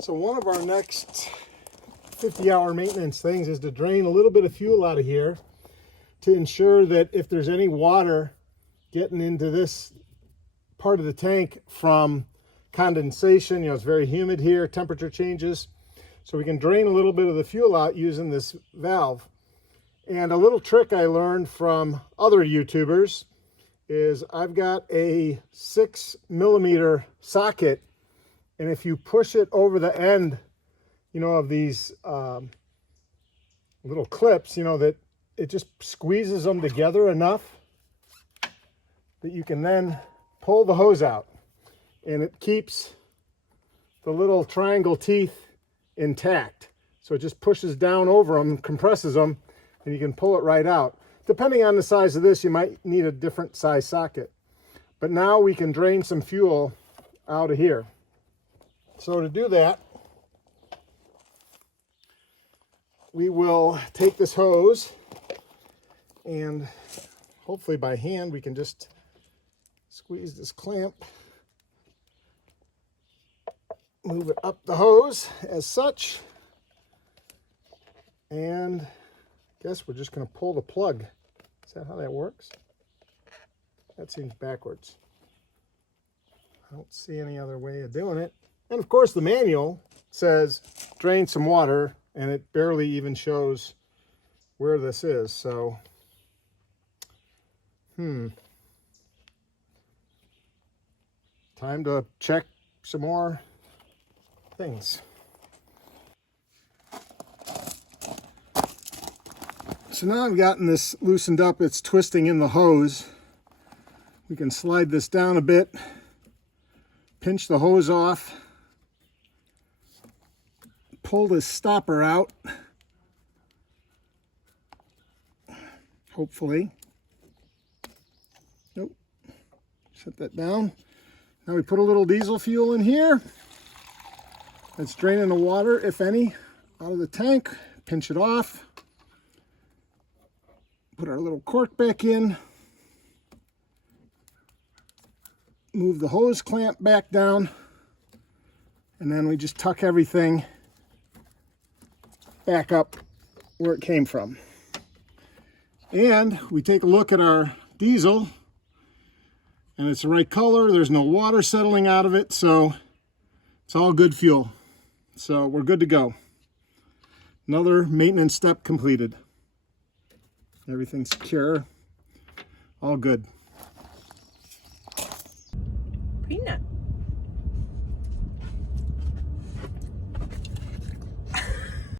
So one of our next 50-hour maintenance things is to drain a little bit of fuel out of here to ensure that if there's any water getting into this part of the tank from condensation, it's very humid here, temperature changes, so we can drain a little bit of the fuel out using this valve. And a little trick I learned from other YouTubers is I've got a 6mm socket, and if you push it over the end, of these little clips, that it just squeezes them together enough that you can then pull the hose out, and it keeps the little triangle teeth intact. So it just pushes down over them, compresses them, and you can pull it right out. Depending on the size of this, you might need a different size socket. But now we can drain some fuel out of here. So to do that, we will take this hose, and hopefully by hand we can just squeeze this clamp, move it up the hose as such, and I guess we're just going to pull the plug. Is that how that works? That seems backwards. I don't see any other way of doing it. And of course the manual says drain some water, and it barely even shows where this is. So, time to check some more things. So now I've gotten this loosened up, it's twisting in the hose. We can slide this down a bit, pinch the hose off, pull this stopper out, hopefully. Nope, set that down. Now we put a little diesel fuel in here. That's draining the water, if any, out of the tank. Pinch it off. Put our little cork back in. Move the hose clamp back down. And then we just tuck everything back up where it came from. And we take a look at our diesel, and it's the right color. There's no water settling out of it, so it's all good fuel. So we're good to go. Another maintenance step completed. Everything's secure, all good.